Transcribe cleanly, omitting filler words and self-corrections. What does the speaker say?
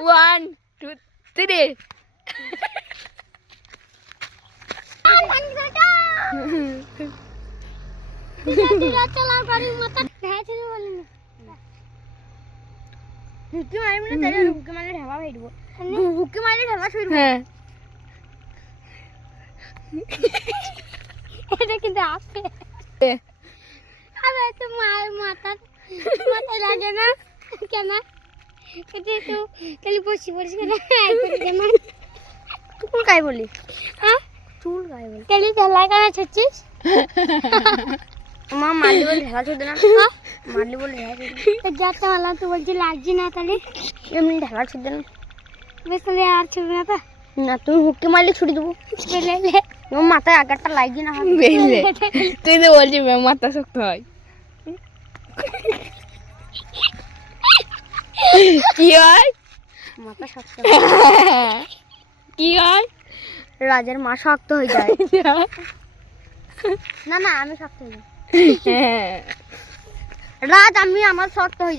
1 2 3 হুকি মারিব না তাহলে হুকি মারলে ঢালা হয়ে দিব হুকি মারলে ঢালা ছুঁই দিব হ্যাঁ এটা কিন্তু আছে আরে তো মাথা লাগে না কেন এটা তো তাহলে বসি বসি কেন চুল গায়ে বলি হ্যাঁ চুল গায়ে বলি তাহলে ঢালা কেন ছুঁচ্ছিস মা মারলি বলে ঢালা ছুঁই না মারলি বলে ঢালা ছুঁই যাতে মারলাম তো বলছি লাগছে না তাহলে এমনি ঢালা ছুঁই না বেশ তাহলে আর ছুঁড়ি না তো না তুমি হুকি মারলে ছুটি দেবো তোমার মাথায় আগারটা লাগছে না তুই তো বলছিস মাথা শক্ত হয় কি হয় মাথা শক্ত কি হয় রাজের মা শক্ত হয়ে যায় না না আমি শক্ত হয়ে যাই রাজ আমি আমার শক্ত হয়ে